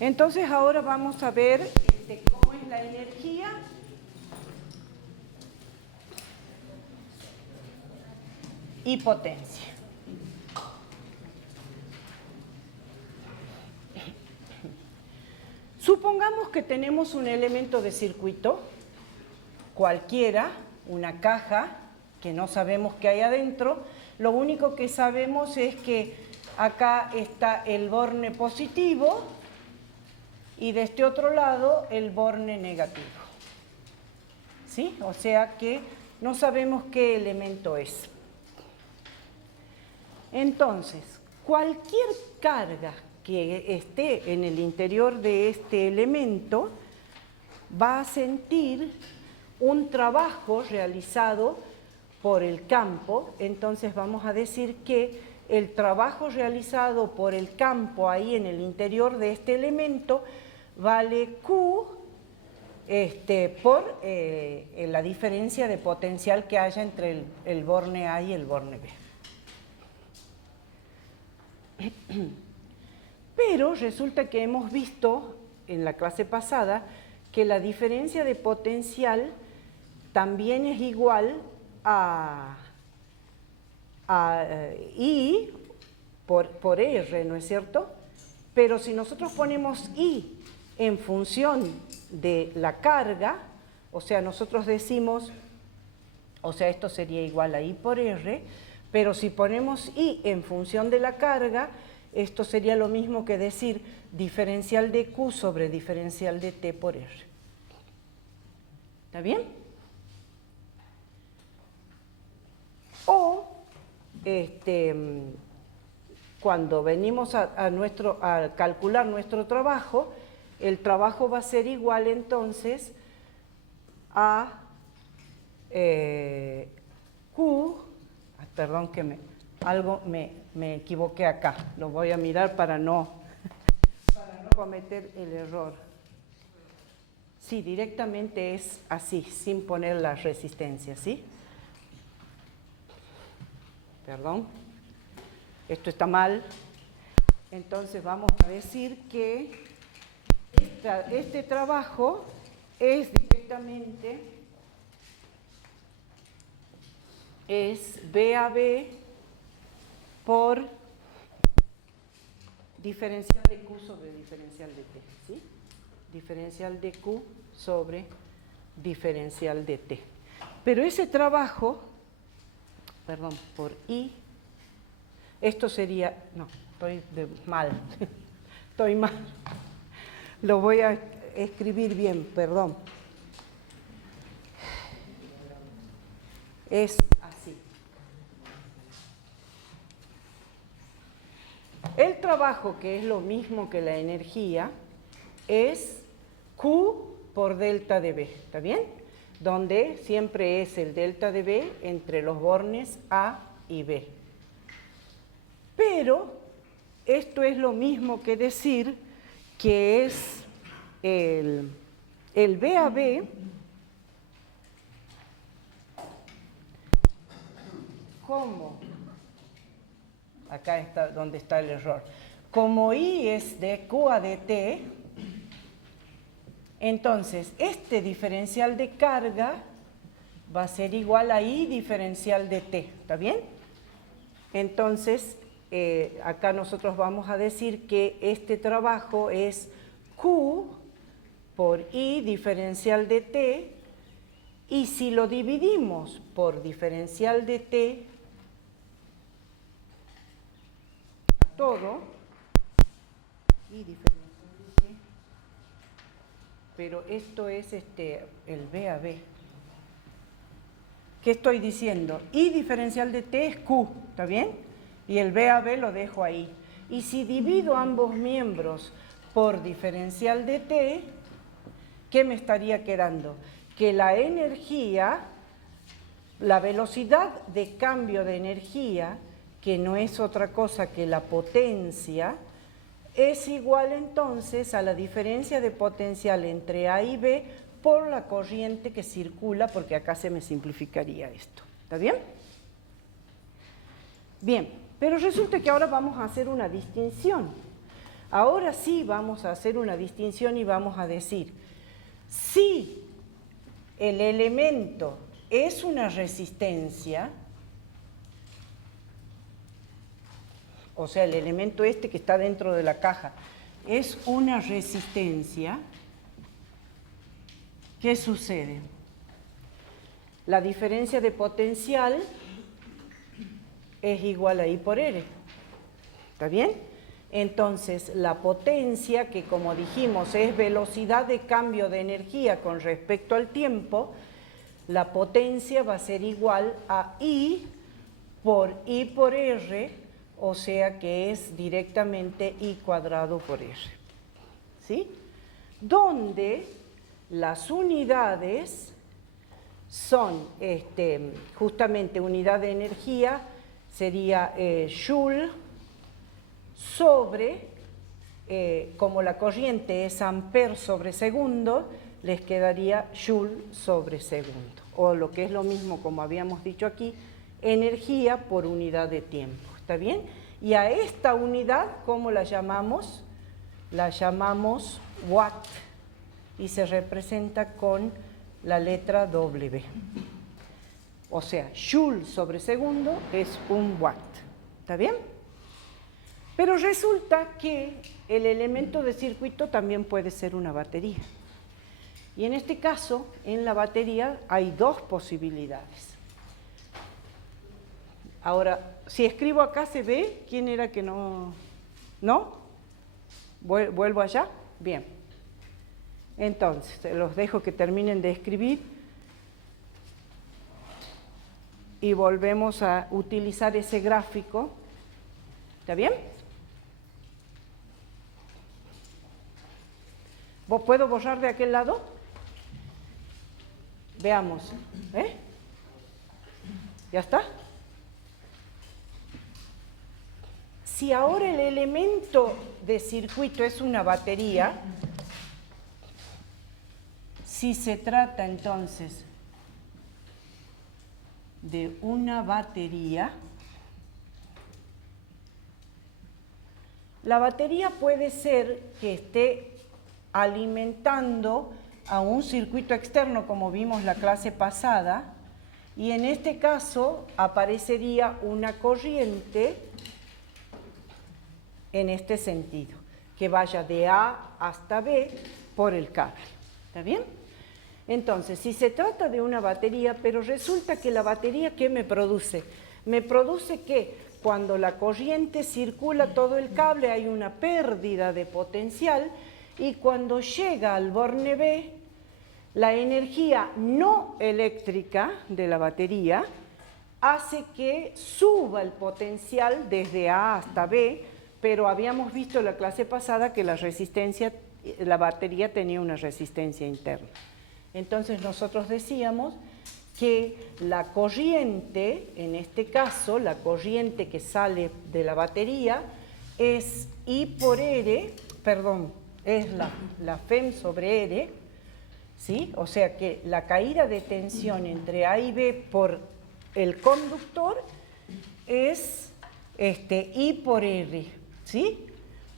Entonces ahora vamos a ver cómo es la energía y potencia. Supongamos que tenemos un elemento de circuito, cualquiera, una caja, que no sabemos qué hay adentro. Lo único que sabemos es que acá está el borne positivo y de este otro lado el borne negativo. ¿Sí? O sea que no sabemos qué elemento es. Entonces, cualquier carga que esté en el interior de este elemento va a sentir un trabajo realizado por el campo. Entonces vamos a decir que el trabajo realizado por el campo ahí en el interior de este elemento vale Q por la diferencia de potencial que haya entre el borne A y el borne B. Pero resulta que hemos visto en la clase pasada que la diferencia de potencial también es igual a I por R, ¿no es cierto? Pero si nosotros ponemos I en función de la carga, o sea, nosotros decimos, o sea, esto sería igual a I por R, pero si ponemos I en función de la carga, esto sería lo mismo que decir diferencial de Q sobre diferencial de T por R. ¿Está bien? O, cuando venimos a calcular nuestro trabajo, el trabajo va a ser igual entonces a Q, perdón que me equivoqué acá, lo voy a mirar para no cometer el error. Sí, directamente es así, sin poner la resistencia, ¿sí? Perdón, esto está mal. Entonces vamos a decir que este trabajo es directamente B a B por diferencial de Q sobre diferencial de T, ¿sí? Diferencial de Q sobre diferencial de T. Pero ese trabajo, perdón, por I, esto sería, no, estoy mal, estoy mal. Lo voy a escribir bien, perdón. Es así. El trabajo, que es lo mismo que la energía, es Q por delta de B, ¿está bien? Donde siempre es el delta de B entre los bornes A y B. Pero esto es lo mismo que decir que es el B a B como, acá está donde está el error, como I es de Q a dt, entonces este diferencial de carga va a ser igual a I diferencial de T, ¿está bien? Entonces, acá nosotros vamos a decir que este trabajo es Q por I diferencial de T, y si lo dividimos por diferencial de T, todo, I diferencial de T, pero esto es el B a B. ¿Qué estoy diciendo? I diferencial de T es Q, ¿está bien? Y el B a B lo dejo ahí. Y si divido ambos miembros por diferencial de T, ¿qué me estaría quedando? Que la energía, la velocidad de cambio de energía, que no es otra cosa que la potencia, es igual entonces a la diferencia de potencial entre A y B por la corriente que circula, porque acá se me simplificaría esto. ¿Está bien? Bien, pero resulta que ahora vamos a hacer una distinción. Ahora sí vamos a hacer una distinción y vamos a decir, si el elemento es una resistencia, o sea, el elemento este que está dentro de la caja es una resistencia, ¿qué sucede? La diferencia de potencial es igual a I por R. ¿Está bien? Entonces, la potencia, que como dijimos es velocidad de cambio de energía con respecto al tiempo, la potencia va a ser igual a I por R, o sea que es directamente I cuadrado por R. ¿Sí? Donde las unidades son justamente unidad de energía, sería Joule sobre, como la corriente es ampere sobre segundo, les quedaría Joule sobre segundo. O lo que es lo mismo, como habíamos dicho aquí, energía por unidad de tiempo. ¿Está bien? Y a esta unidad, ¿cómo la llamamos? La llamamos watt y se representa con la letra W. O sea, Joule sobre segundo es un watt. ¿Está bien? Pero resulta que el elemento de circuito también puede ser una batería. Y en este caso, en la batería hay dos posibilidades. Ahora, si escribo acá, ¿se ve quién era que no? ¿No? ¿Vuelvo allá? Bien. Entonces, los dejo que terminen de escribir y volvemos a utilizar ese gráfico. ¿Está bien? ¿Puedo borrar de aquel lado? Veamos. ¿Ya está? Si ahora el elemento de circuito es una batería, si se trata entonces de una batería, la batería puede ser que esté alimentando a un circuito externo, como vimos la clase pasada, y en este caso aparecería una corriente en este sentido, que vaya de A hasta B por el cable. ¿Está bien? Entonces, si se trata de una batería, pero resulta que la batería, ¿qué me produce? Me produce que cuando la corriente circula todo el cable hay una pérdida de potencial y cuando llega al borne B, la energía no eléctrica de la batería hace que suba el potencial desde A hasta B, pero habíamos visto en la clase pasada que la batería tenía una resistencia interna. Entonces nosotros decíamos que la corriente, en este caso, la corriente que sale de la batería es I por R, perdón, es la FEM sobre R, ¿sí? O sea que la caída de tensión entre A y B por el conductor es I por R, ¿sí?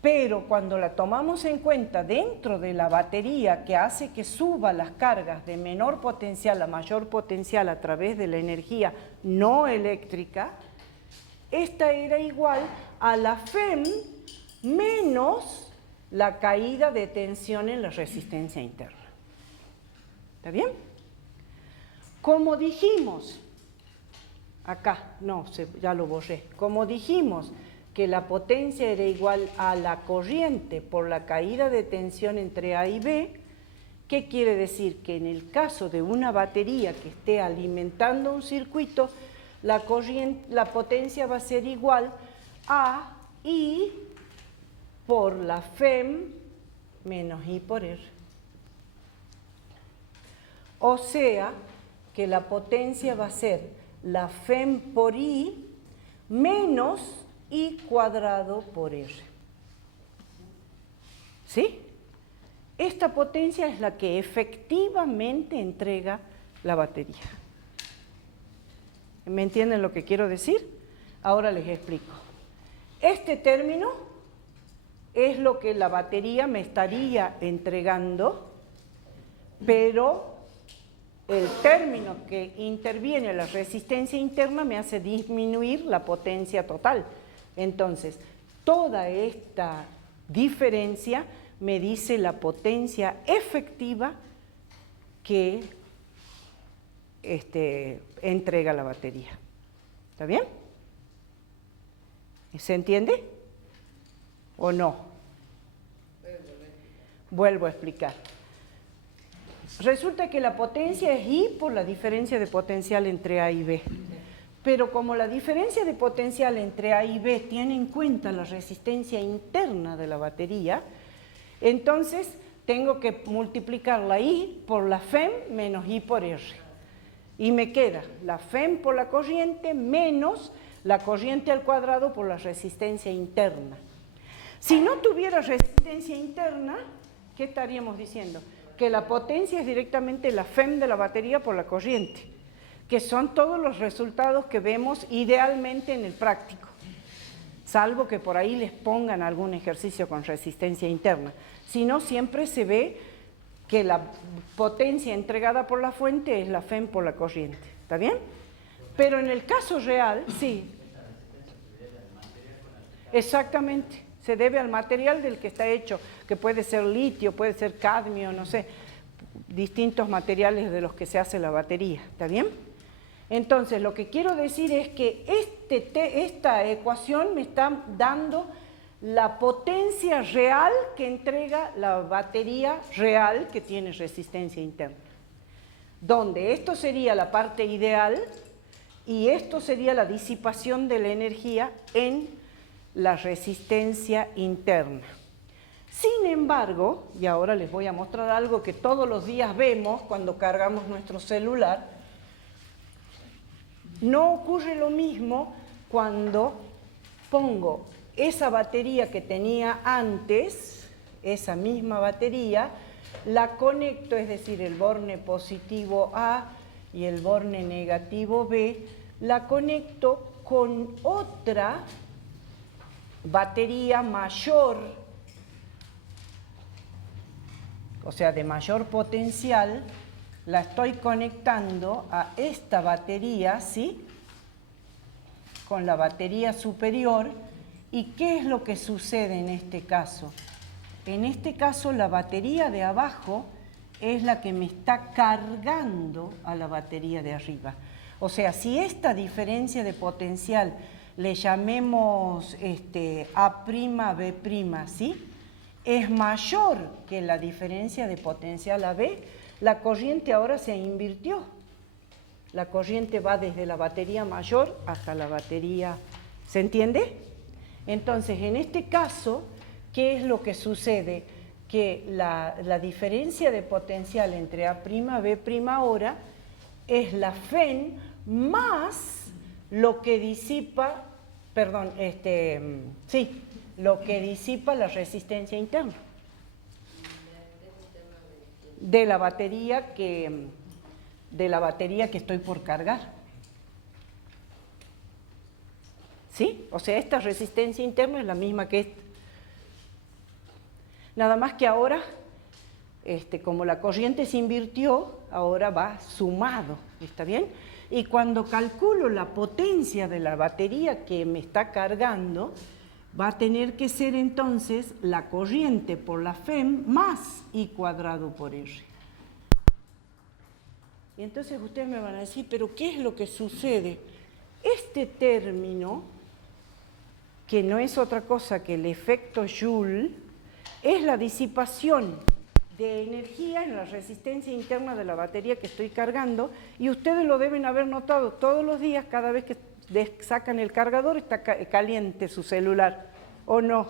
Pero cuando la tomamos en cuenta dentro de la batería que hace que suba las cargas de menor potencial a mayor potencial a través de la energía no eléctrica, esta era igual a la FEM menos la caída de tensión en la resistencia interna. ¿Está bien? Como dijimos, acá, no, ya lo borré, como dijimos que la potencia era igual a la corriente por la caída de tensión entre A y B, ¿qué quiere decir? Que en el caso de una batería que esté alimentando un circuito, la potencia va a ser igual a I por la FEM menos I por R. O sea, que la potencia va a ser la FEM por I menos I cuadrado por R. ¿Sí? Esta potencia es la que efectivamente entrega la batería. ¿Me entienden lo que quiero decir? Ahora les explico. Este término es lo que la batería me estaría entregando, pero el término que interviene, la resistencia interna, me hace disminuir la potencia total. Entonces, toda esta diferencia me dice la potencia efectiva que entrega la batería. ¿Está bien? ¿Se entiende? ¿O no? Vuelvo a explicar. Resulta que la potencia es I por la diferencia de potencial entre A y B. Pero como la diferencia de potencial entre A y B tiene en cuenta la resistencia interna de la batería, entonces tengo que multiplicar la I por la FEM menos I por R. Y me queda la FEM por la corriente menos la corriente al cuadrado por la resistencia interna. Si no tuviera resistencia interna, ¿qué estaríamos diciendo? Que la potencia es directamente la FEM de la batería por la corriente, que son todos los resultados que vemos idealmente en el práctico, salvo que por ahí les pongan algún ejercicio con resistencia interna. Si no, siempre se ve que la potencia entregada por la fuente es la FEM por la corriente. ¿Está bien? Pero en el caso real, sí. Exactamente. Se debe al material del que está hecho, que puede ser litio, puede ser cadmio, no sé, distintos materiales de los que se hace la batería. ¿Está bien? Entonces, lo que quiero decir es que esta ecuación me está dando la potencia real que entrega la batería real que tiene resistencia interna. Donde esto sería la parte ideal y esto sería la disipación de la energía en la resistencia interna. Sin embargo, y ahora les voy a mostrar algo que todos los días vemos cuando cargamos nuestro celular, no ocurre lo mismo cuando pongo esa batería que tenía antes, esa misma batería, la conecto, es decir, el borne positivo A y el borne negativo B, la conecto con otra batería mayor, o sea, de mayor potencial, la estoy conectando a esta batería, ¿sí? Con la batería superior. ¿Y qué es lo que sucede en este caso? En este caso, la batería de abajo es la que me está cargando a la batería de arriba. O sea, si esta diferencia de potencial le llamemos A', B', ¿sí? Es mayor que la diferencia de potencial AB, la corriente ahora se invirtió. La corriente va desde la batería mayor hasta la batería, ¿se entiende? Entonces, en este caso, ¿qué es lo que sucede? Que la diferencia de potencial entre A', B' ahora es la FEN más lo que disipa, lo que disipa la resistencia interna de la batería que estoy por cargar. ¿Sí? O sea, esta resistencia interna es la misma que esta. Nada más que ahora, como la corriente se invirtió, ahora va sumado, ¿está bien? Y cuando calculo la potencia de la batería que me está cargando, va a tener que ser entonces la corriente por la FEM más I cuadrado por R. Y entonces ustedes me van a decir, ¿pero qué es lo que sucede? Este término, que no es otra cosa que el efecto Joule, es la disipación de energía en la resistencia interna de la batería que estoy cargando, y ustedes lo deben haber notado todos los días, cada vez que sacan el cargador está caliente su celular, ¿o no?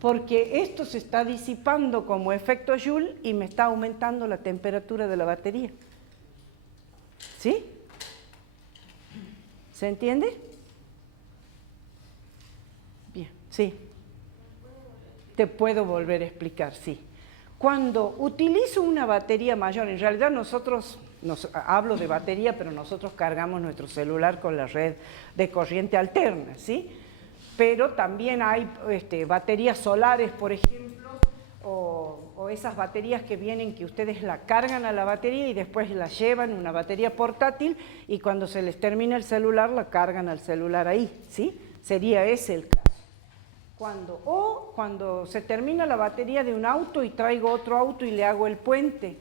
Porque esto se está disipando como efecto Joule y me está aumentando la temperatura de la batería. ¿Sí? ¿Se entiende? Bien, sí. Te puedo volver a explicar, sí. Cuando utilizo una batería mayor, en realidad hablo de batería, pero nosotros cargamos nuestro celular con la red de corriente alterna, ¿sí? pero también hay baterías solares, por ejemplo, o esas baterías que vienen, que ustedes la cargan a la batería y después la llevan, una batería portátil, y cuando se les termina el celular, la cargan al celular ahí, ¿sí? Sería ese el caso. Cuando se termina la batería de un auto y traigo otro auto y le hago el puente,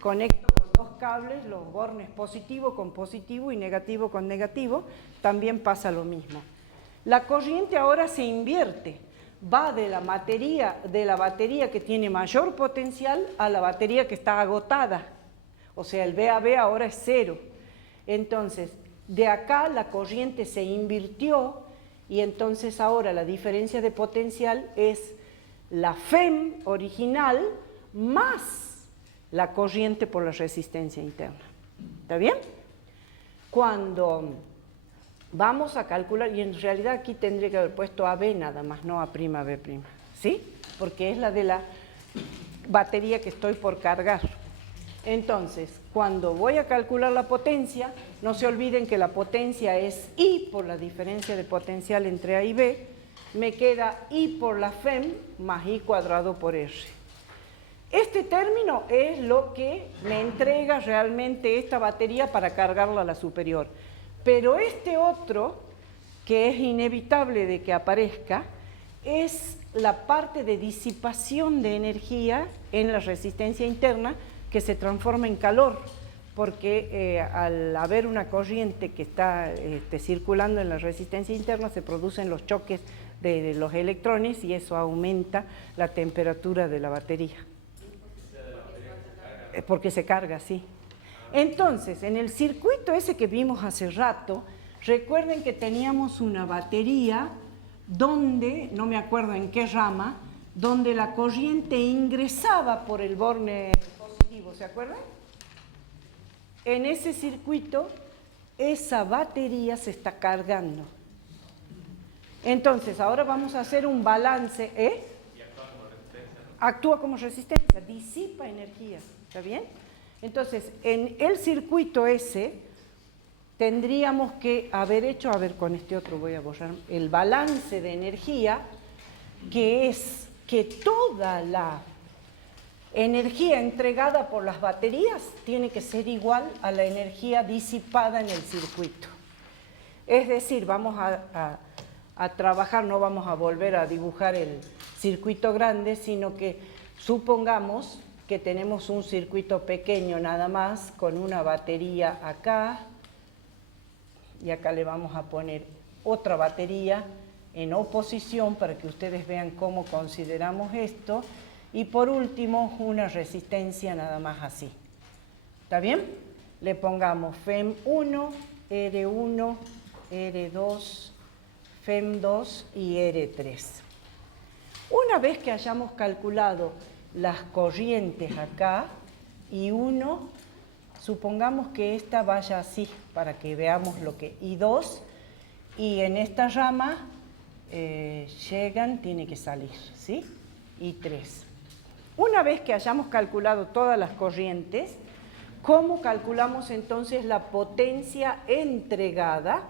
conecto con dos cables, los bornes positivo con positivo y negativo con negativo, también pasa lo mismo. La corriente ahora se invierte, va de la batería que tiene mayor potencial a la batería que está agotada, o sea, el VAB ahora es 0. Entonces, de acá la corriente se invirtió y entonces ahora la diferencia de potencial es la FEM original más la corriente por la resistencia interna. ¿Está bien? Cuando vamos a calcular, y en realidad aquí tendría que haber puesto AB nada más, no A', B', ¿sí? Porque es la de la batería que estoy por cargar. Entonces, cuando voy a calcular la potencia, no se olviden que la potencia es I por la diferencia de potencial entre A y B, me queda I por la FEM más I cuadrado por R. Este término es lo que me entrega realmente esta batería para cargarla a la superior. Pero este otro, que es inevitable de que aparezca, es la parte de disipación de energía en la resistencia interna que se transforma en calor, porque al haber una corriente que está circulando en la resistencia interna se producen los choques de los electrones y eso aumenta la temperatura de la batería. Porque se carga, sí. Entonces, en el circuito ese que vimos hace rato, recuerden que teníamos una batería donde, no me acuerdo en qué rama, donde la corriente ingresaba por el borne positivo, ¿se acuerdan? En ese circuito, esa batería se está cargando. Entonces, ahora vamos a hacer un balance, ¿eh? Actúa como resistencia, disipa energía, ¿está bien? Entonces, en el circuito ese, tendríamos que haber hecho, a ver, con este otro voy a borrar, el balance de energía, que es que toda la energía entregada por las baterías tiene que ser igual a la energía disipada en el circuito. Es decir, vamos a trabajar, no vamos a volver a dibujar el circuito grande, sino que supongamos que tenemos un circuito pequeño nada más, con una batería acá, y acá le vamos a poner otra batería en oposición para que ustedes vean cómo consideramos esto, y por último una resistencia nada más así. ¿Está bien? Le pongamos FEM1, R1, R2, FEM2 y R3. Una vez que hayamos calculado las corrientes acá, y 1, supongamos que esta vaya así, para que veamos lo que, y 2, y en esta rama llegan, tiene que salir, ¿sí? Y 3. Una vez que hayamos calculado todas las corrientes, ¿cómo calculamos entonces la potencia entregada?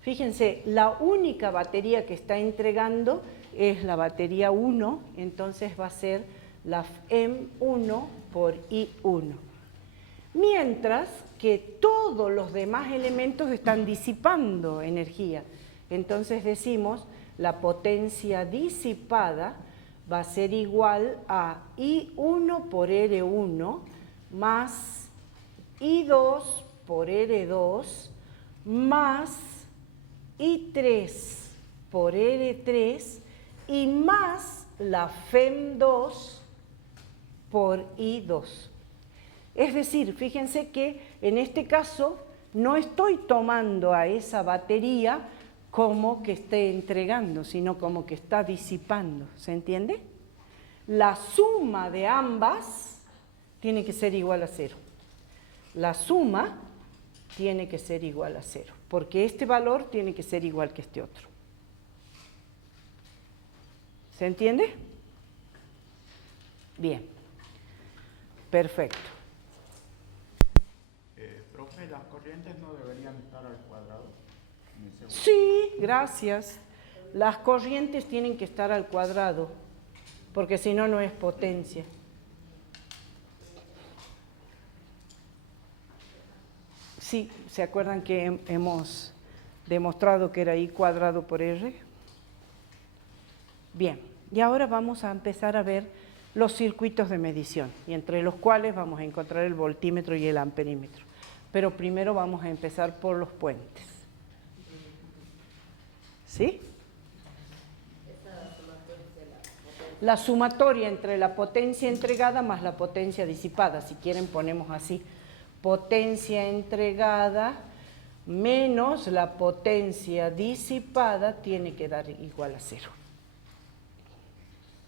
Fíjense, la única batería que está entregando es la batería 1, entonces va a ser la M1 por I1. Mientras que todos los demás elementos están disipando energía. Entonces decimos, la potencia disipada va a ser igual a I1 por R1 más I2 por R2 más I3 por R3 y más la FEM2 por I2. Es decir, fíjense que en este caso no estoy tomando a esa batería como que esté entregando, sino como que está disipando. ¿Se entiende? La suma de ambas tiene que ser igual a 0. La suma tiene que ser igual a 0, porque este valor tiene que ser igual que este otro. ¿Se entiende? Bien. Perfecto. Profe, las corrientes no deberían estar al cuadrado. Sí, gracias. Las corrientes tienen que estar al cuadrado, porque si no, no es potencia. Sí, ¿se acuerdan que hemos demostrado que era I cuadrado por R? Bien, y ahora vamos a empezar a ver los circuitos de medición, y entre los cuales vamos a encontrar el voltímetro y el amperímetro. Pero primero vamos a empezar por los puentes. ¿Sí? La sumatoria entre la potencia entregada más la potencia disipada, si quieren ponemos así, potencia entregada menos la potencia disipada tiene que dar igual a 0.